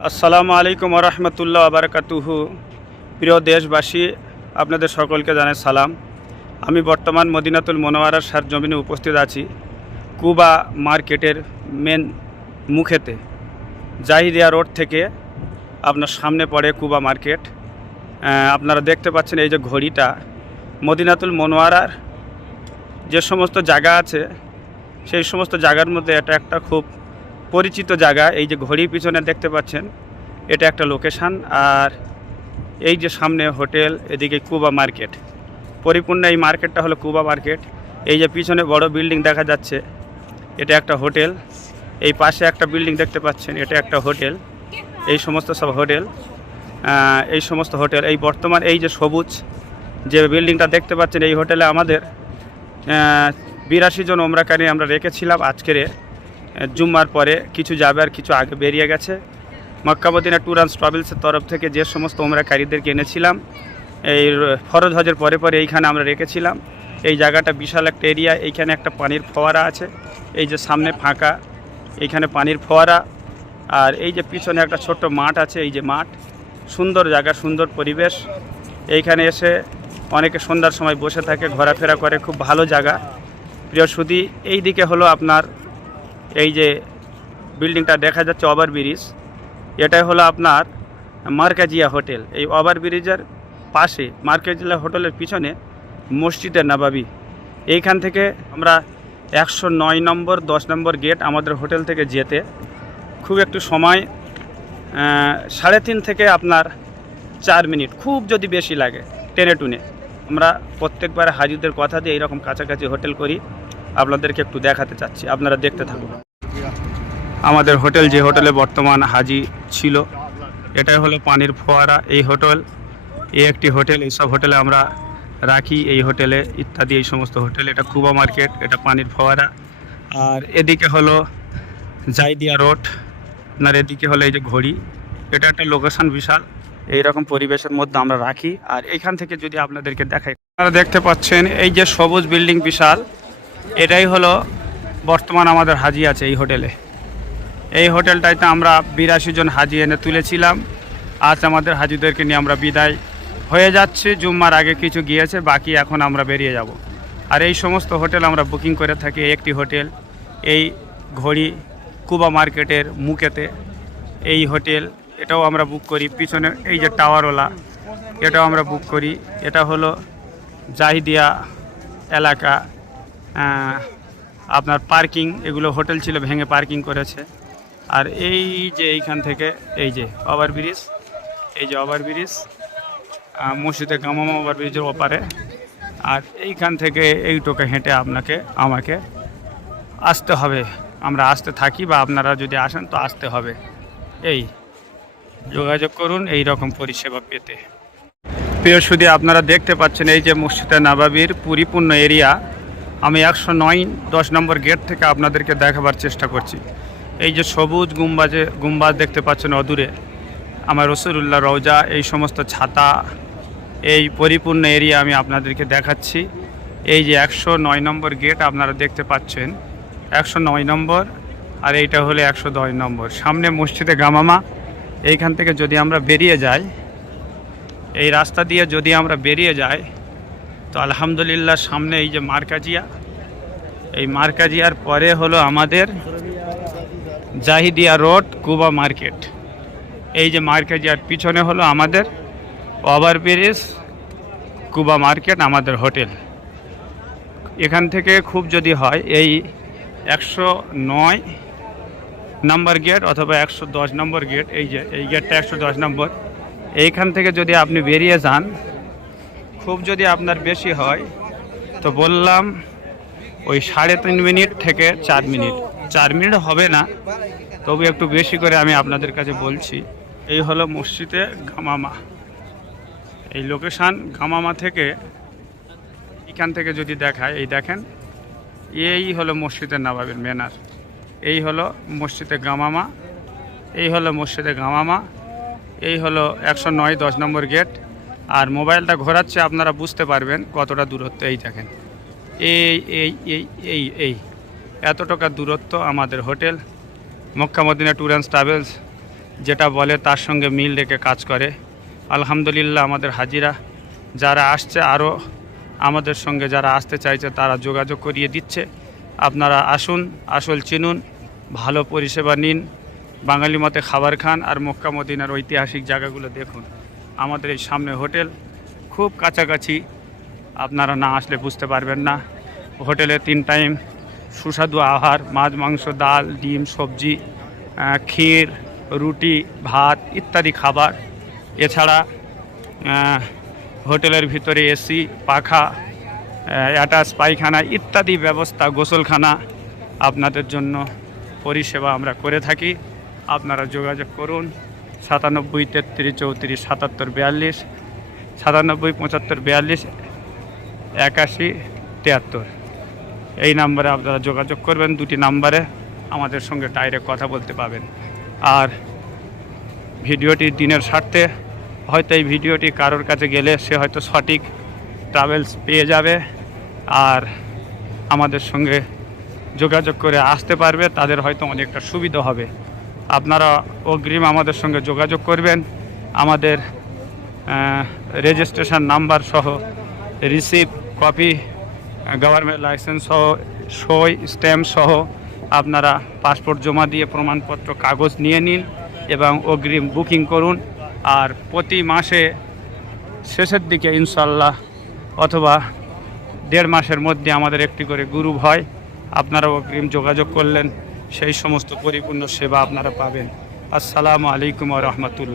আসসালামু আলাইকুম রহমতুল্লাহ আবরকাতুহু প্রিয় দেশবাসী, আপনাদের সকলকে জানাই সালাম। আমি বর্তমান মদিনাতুল মনোয়ারার সার জমিনে উপস্থিত আছি, কুবা মার্কেটের মেন মুখেতে, জাহিদিয়া রোড থেকে আপনার সামনে পড়ে কুবা মার্কেট। আপনারা দেখতে পাচ্ছেন এই যে ঘড়িটা। মদিনাতুল মনোয়ারার যে সমস্ত জায়গা আছে, সেই সমস্ত জায়গার মধ্যে এটা একটা খুব পরিচিত জায়গা, এই যে ঘড়ির পিছনে দেখতে পাচ্ছেন, এটা একটা লোকেশান আর এই যে সামনে হোটেল, এদিকে কুবা মার্কেট। পরিপূর্ণ এই মার্কেটটা হলো কুবা মার্কেট। এই যে পিছনে বড় বিল্ডিং দেখা যাচ্ছে, এটা একটা হোটেল। এই পাশে একটা বিল্ডিং দেখতে পাচ্ছেন, এটা একটা হোটেল। এই সমস্ত সব হোটেল এই সমস্ত হোটেল। এই বর্তমান এই যে সবুজ যে বিল্ডিংটা দেখতে পাচ্ছেন, এই হোটেলে আমাদের বিরাশি জন ওমরাকারী আমরা রেখেছিলাম আজকের জুম্মার পরে কিছু যাবে আর কিছু আগে বেরিয়ে গেছে। মক্কাবদিনা ট্যুর অ্যান্ড ট্রাভেলসের তরফ থেকে যে সমস্ত ওমরাকারীদেরকে এনেছিলাম, এই ফরজ হজের পরে পরে এইখানে আমরা রেখেছিলাম। এই জায়গাটা বিশাল একটা এরিয়া এইখানে একটা পানির ফোয়ারা আছে। এই যে সামনে ফাঁকা, এইখানে পানির ফোয়ারা। আর এই যে পিছনে একটা ছোট্ট মাঠ আছে, এই যে মাঠ। সুন্দর জায়গা, সুন্দর পরিবেশ। এইখানে এসে অনেকে সন্ধ্যার সময় বসে থাকে, ঘোরাফেরা করে, খুব ভালো জায়গা। প্রিয় সুদী এই দিকে হলো আপনার এই যে বিল্ডিংটা দেখা যাচ্ছে ওভার ব্রিজ এটাই হলো আপনার মার্কাজিয়া হোটেল। এই ওভার ব্রিজের পাশে, মার্কাজিয়া হোটেলের পিছনে মসজিদের নবাবি। এইখান থেকে আমরা একশো নয় নম্বর, দশ নম্বর গেট আমাদের হোটেল থেকে যেতে। খুব একটু সময় সাড়ে তিন থেকে আপনার চার মিনিট, খুব যদি বেশি লাগে, টেনে টুনে। আমরা প্রত্যেকবার হাজিদের কথা দিয়ে এইরকম কাছাকাছি হোটেল করি। আপনাদেরকে একটু দেখাতে চাচ্ছি, আপনারা দেখতে থাকুন। আমাদের হোটেল যে হোটেলে বর্তমান হাজি ছিল, এটাই হলো পানির ফোয়ারা। এই হোটেল, এই একটি হোটেল, এইসব হোটেলে আমরা রাখি, এই হোটেলে ইত্যাদি, এই সমস্ত হোটেল। এটা কুবা মার্কেট, এটা পানির ফোয়ারা। আর এদিকে হলো জাইদিয়া রোড আপনার এদিকে হলো এই যে ঘড়ি। এটা একটা লোকেশন বিশাল এই রকম পরিবেশের মধ্যে আমরা রাখি। আর এইখান থেকে যদি আপনাদেরকে দেখাই, আপনারা দেখতে পাচ্ছেন এই যে সবুজ বিল্ডিং বিশাল। এটাই হলো বর্তমান আমাদের হাজি আছে এই হোটেলে। এই হোটেলটাইতে আমরা বিরাশি জন হাজি এনে তুলেছিলাম। আজ আমাদের হাজিদেরকে নিয়ে আমরা বিদায় হয়ে যাচ্ছে। জুম্মার আগে কিছু গিয়েছে, বাকি এখন আমরা বেরিয়ে যাব। আর এই সমস্ত হোটেল আমরা বুকিং করে থাকি একটি হোটেল, এই ঘড়ি কুবা মার্কেটের মুখেতে। এই হোটেল, এটাও আমরা বুক করি। পিছনে এই যে টাওয়ারওয়ালা, এটাও আমরা বুক করি। এটা হলো জাহিদিয়া এলাকা। আপনার পার্কিং, এগুলো হোটেল ছিল, ভেঙে পার্কিং করেছে। আর এই যে এইখান থেকে, এই যে ওভার ব্রিজ এই যে ওভার ব্রিজ মসজিদে গামামা ওভার ব্রিজের ওপারে। আর এইখান থেকে এইটুকু হেঁটে আপনাকে, আমাকে আসতে হবে। আমরা আসতে থাকি বা আপনারা যদি আসেন তো আসতে হবে। এই যোগাযোগ করুন এই রকম পরিষেবা পেতে। প্রিয় সুদী, আপনারা দেখতে পাচ্ছেন এই যে মসজিদে নাবাবির পরিপূর্ণ এরিয়া। আমি একশো নয় দশ নম্বর গেট থেকে আপনাদেরকে দেখাবার চেষ্টা করছি। এই যে সবুজ গুম্বাজে গুম্বাজ দেখতে পাচ্ছেন অদূরে, আমার রসুল্লাহ রওজা, এই সমস্ত ছাতা, এই পরিপূর্ণ এরিয়া আমি আপনাদেরকে দেখাচ্ছি। এই যে একশো নয় নম্বর গেট আপনারা দেখতে পাচ্ছেন। একশো নয় নম্বর আর এইটা হলো একশো দশ নম্বর। সামনে মসজিদে গামামা। এইখান থেকে যদি আমরা বেরিয়ে যাই, এই রাস্তা দিয়ে যদি আমরা বেরিয়ে যাই, তো আলহামদুলিল্লাহ সামনে এই যে মার্কাজিয়া, এই মার্কাজিয়ার পরে হলো আমাদের জাহিদিয়া রোড, কুবা মার্কেট। এই যে মার্কাজিয়ার পিছনে হলো আমাদের ওভার ব্রিজ, কুবা মার্কেট, আমাদের হোটেল। এখান থেকে খুব যদি হয়, এই একশো নয় নম্বর গেট অথবা একশো দশ নম্বর গেট, এই যে, এই গেটটা একশো দশ নম্বর। এইখান থেকে যদি আপনি বেরিয়ে যান, খুব যদি আপনার বেশি হয়, তো বললাম ওই সাড়ে তিন মিনিট থেকে চার মিনিট। চার মিনিট হবে না, তবু একটু বেশি করে আমি আপনাদের কাছে বলছি। এই হলো মসজিদে গামামা। এই লোকেশান গামামা থেকে এখান থেকে যদি দেখায়, এই দেখেন, এই হলো মসজিদের নবাবের মেনার এই হলো মসজিদে গামামা, এই হলো মসজিদে গামামা, এই হলো একশো নয় দশ নম্বর গেট। আর মোবাইলটা ঘোরাচ্ছে, আপনারা বুঝতে পারবেন কতটা দূরত্ব। এই দেখেন, এই এই এই এই এই। এত টাকা দূরত্ব আমাদের hotel, Mecca Medina tour and travels, যেটা বলে তার সঙ্গে মিল রেখে কাজ করে। আলহামদুলিল্লাহ আমাদের হাজিরা, যারা আসছে আরও আমাদের সঙ্গে যারা আসতে চাইছে তারা যোগাযোগ করিয়ে দিচ্ছে। আপনারা আসুন, আসল চিনুন, ভালো পরিষেবা নিন, বাঙালি মতে খাবার খান আর মক্কা মদিনার ঐতিহাসিক জায়গাগুলো দেখুন। আমাদের এই সামনে হোটেল, খুব কাছাকাছি, আপনারা না আসলে বুঝতে পারবেন না। হোটেলে তিন টাইম সুস্বাদু আহার, মাছ, মাংস, ডাল, ডিম, সবজি ক্ষীর, রুটি, ভাত ইত্যাদি খাবার। এছাড়া হোটেলের ভিতরে এসি, পাখা অ্যাটাচ, পায়খানা ইত্যাদি ব্যবস্থা, গোসলখানা আপনাদের জন্য পরিষেবা আমরা করে থাকি। আপনারা যোগাযোগ করুন, সাতানব্বই তেত্রিশ চৌত্রিশ সাতাত্তর বিয়াল্লিশ, সাতানব্বই পঁচাত্তর বিয়াল্লিশ, একাশি, তিয়াত্তর। এই নাম্বারে আপনারা যোগাযোগ করবেন, দুটি নাম্বারে আমাদের সঙ্গে ডাইরেক্ট কথা বলতে পাবেন আর ভিডিওটি দিনের স্বার্থে, হয়তো এই ভিডিওটি কারোর কাছে গেলে সে হয়তো সঠিক ট্রাভেলস পেয়ে যাবে আর আমাদের সঙ্গে যোগাযোগ করে আসতে পারবে, তাদের হয়তো অনেকটা সুবিধা হবে। আপনারা অগ্রিম আমাদের সঙ্গে যোগাযোগ করবেন। আমাদের রেজিস্ট্রেশন নাম্বার সহ রিসিপ্ট কপি গভর্নমেন্ট লাইসেন্স সহ, সই স্ট্যাম্প সহ আপনারা পাসপোর্ট জমা দিয়ে প্রমাণপত্র, কাগজ নিয়ে নিন এবং অগ্রিম বুকিং করুন। আর প্রতি মাসে শেষের দিকে ইনশাল্লাহ অথবা দেড় মাসের মধ্যে আমাদের একটি করে গ্রুপ হয়। আপনারা অগ্রিম যোগাযোগ করলেন, সেই সমস্ত পরিপূর্ণ সেবা আপনারা পাবেন। আসসালামু আলাইকুম রহমতুল্লাহ।